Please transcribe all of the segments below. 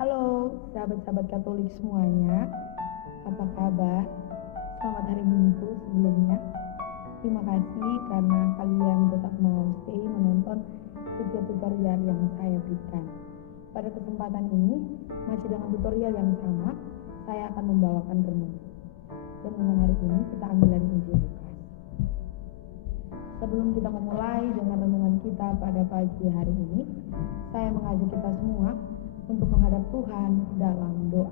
Halo sahabat-sahabat Katolik semuanya, apa kabar? Selamat hari Minggu sebelumnya. Terima kasih karena kalian tetap mau stay menonton setiap tutorial yang saya berikan. Pada kesempatan ini, masih dengan tutorial yang sama, saya akan membawakan renung. Dan dengan hari ini kita ambil dari Injil Lukas. Sebelum kita memulai dengan renungan kita pada pagi hari ini, saya mengajak kita semua untuk menghadap Tuhan dalam doa.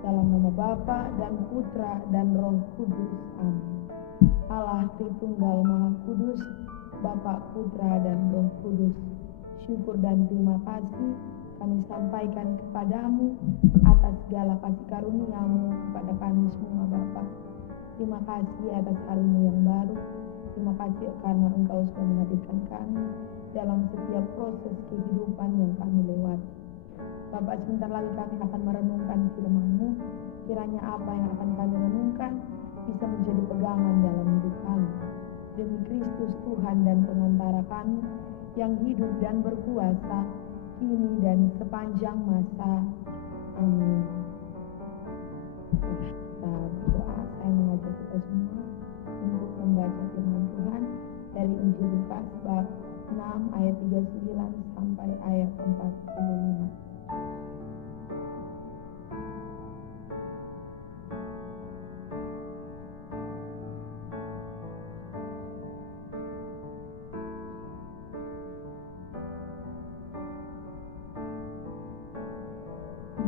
Dalam nama Bapa dan Putra dan Roh Kudus. Amin. Allah Tritunggal Maha Kudus, Bapa, Putra dan Roh Kudus, syukur dan terima kasih kami sampaikan kepadamu atas segala kasih karuniamu kepada kami semua Bapa. Terima kasih atas harimu yang baru. Terima kasih karena Engkau sudah menghadirkan kami dalam setiap proses kehidupan yang kami lewati. Bapak, sebentar lagi kami akan merenungkan firman-Mu. Kiranya apa yang akan kami renungkan bisa menjadi pegangan dalam hidup kami. Demi Kristus Tuhan dan pengantara kami yang hidup dan berkuasa kini dan sepanjang masa. Amin. Kita berdoa. Saya mengajak kita semua untuk membaca firman Tuhan dari Injil Lukas bab 6 ayat 39 sampai ayat 45.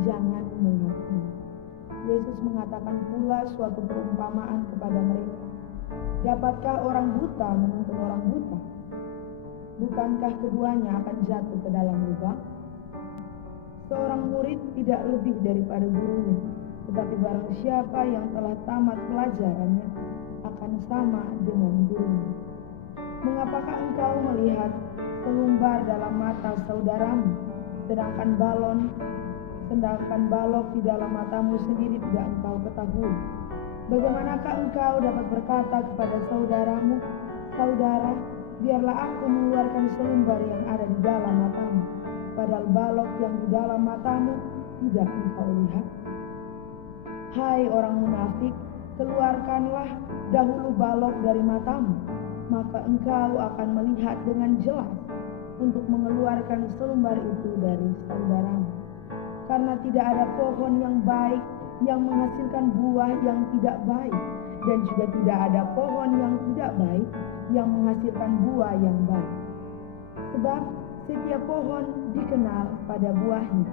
Jangan menghakimi. Yesus mengatakan pula suatu perumpamaan kepada mereka. Dapatkah orang buta menuntun orang buta? Bukankah keduanya akan jatuh ke dalam lubang? Seorang murid tidak lebih daripada gurunya, tetapi barang siapa yang telah tamat pelajarannya akan sama dengan gurunya. Mengapakah engkau melihat selumbar dalam mata saudaramu, sedangkan balok di dalam matamu sendiri tidak engkau ketahui? Bagaimanakah engkau dapat berkata kepada saudaramu, saudara, biarlah aku mengeluarkan selumbar yang ada di dalam matamu, padahal balok yang di dalam matamu tidak engkau lihat? Hai orang munafik, keluarkanlah dahulu balok dari matamu, maka engkau akan melihat dengan jelas untuk mengeluarkan selumbar itu dari saudaramu. Karena tidak ada pohon yang baik yang menghasilkan buah yang tidak baik, dan juga tidak ada pohon yang tidak baik yang menghasilkan buah yang baik. Sebab setiap pohon dikenal pada buahnya.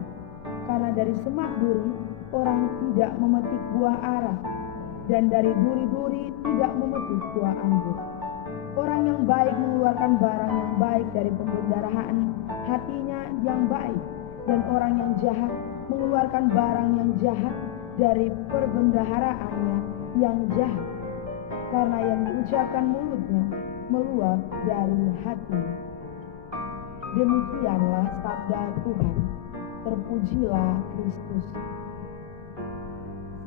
Karena dari semak duri orang tidak memetik buah ara, dan dari duri-duri tidak memetik buah anggur. Orang yang baik mengeluarkan barang yang baik dari pembendaharaan hatinya yang baik, dan orang yang jahat mengeluarkan barang yang jahat dari perbendaharaannya yang jahat. Karena yang diucapkan mulutnya meluap dari hatinya. Demikianlah sabda Tuhan. Terpujilah Kristus.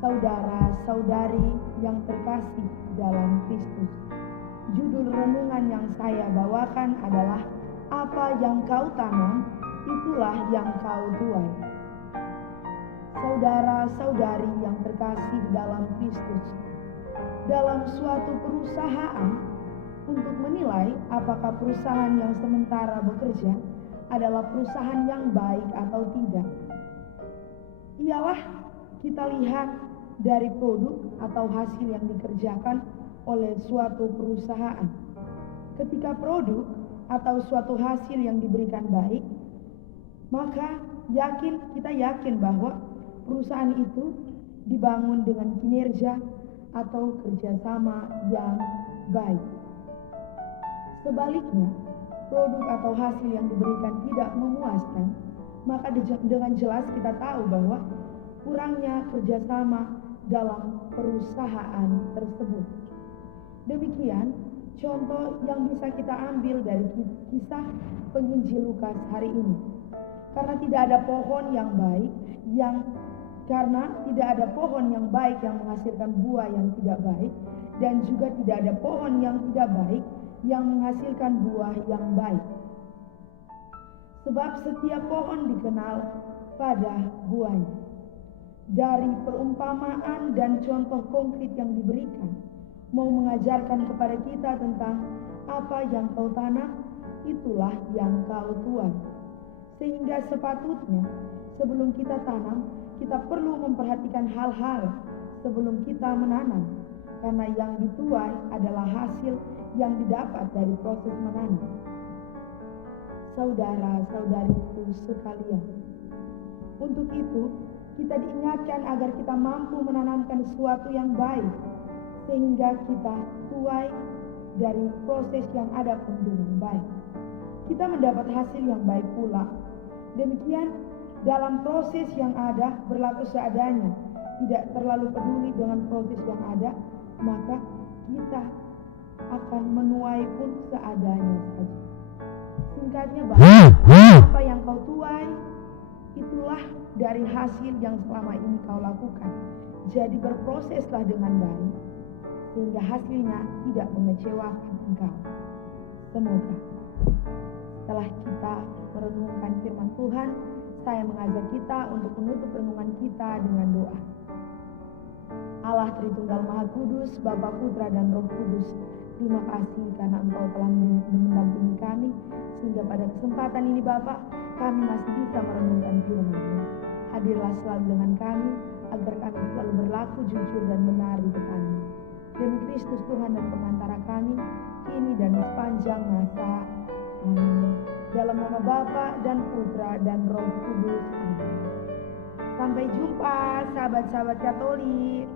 Saudara-saudari yang terkasih dalam Kristus, judul renungan yang saya bawakan adalah apa yang kau tanam, itulah yang kau tuai. Saudara-saudari yang terkasih dalam Kristus, dalam suatu perusahaan, untuk menilai apakah perusahaan yang sementara bekerja adalah perusahaan yang baik atau tidak, ialah kita lihat dari produk atau hasil yang dikerjakan oleh suatu perusahaan. Ketika produk atau suatu hasil yang diberikan baik, maka kita yakin bahwa perusahaan itu dibangun dengan kinerja atau kerjasama yang baik. Sebaliknya, produk atau hasil yang diberikan tidak memuaskan, maka dengan jelas kita tahu bahwa kurangnya kerjasama dalam perusahaan tersebut. Demikian contoh yang bisa kita ambil dari kisah penginjil Lukas hari ini. Karena tidak ada pohon yang baik yang menghasilkan buah yang tidak baik, dan juga tidak ada pohon yang tidak baik yang menghasilkan buah yang baik. Sebab setiap pohon dikenal pada buahnya. Dari perumpamaan dan contoh konkret yang diberikan, mau mengajarkan kepada kita tentang apa yang kau tanam, itulah yang kau tuai. Sehingga sepatutnya sebelum kita tanam, kita perlu memperhatikan hal-hal sebelum kita menanam. Karena yang dituai adalah hasil yang didapat dari proses menanam. Saudara-saudariku sekalian, untuk itu kita diingatkan agar kita mampu menanamkan sesuatu yang baik, sehingga kita tuai dari proses yang ada pun dengan baik. Kita mendapat hasil yang baik pula. Demikian dalam proses yang ada berlaku seadanya, tidak terlalu peduli dengan proses yang ada, maka kita akan menuai pun seadanya saja. Singkatnya bahwa apa yang kau tuai itulah dari hasil yang selama ini kau lakukan. Jadi berproseslah dengan baik sehingga hasilnya tidak mengecewakan engkau. Semoga setelah kita merenungkan firman Tuhan, saya mengajak kita untuk menutup renungan kita dengan doa. Allah Tritunggal Maha Kudus, Bapa, Putra, dan Roh Kudus, terima kasih karena Engkau telah mendampingi kami, sehingga pada kesempatan ini Bapa, kami masih bisa merenungkan firman-Mu. Hadirlah selalu dengan kami, agar kami selalu berlaku jujur dan benar di depan-Mu. Demi Kristus Tuhan dan pengantara kami, kini dan sepanjang masa. Amin. Dalam nama Bapa dan Putra dan Roh Kudus. Amin. Sampai jumpa sahabat-sahabat Katolik.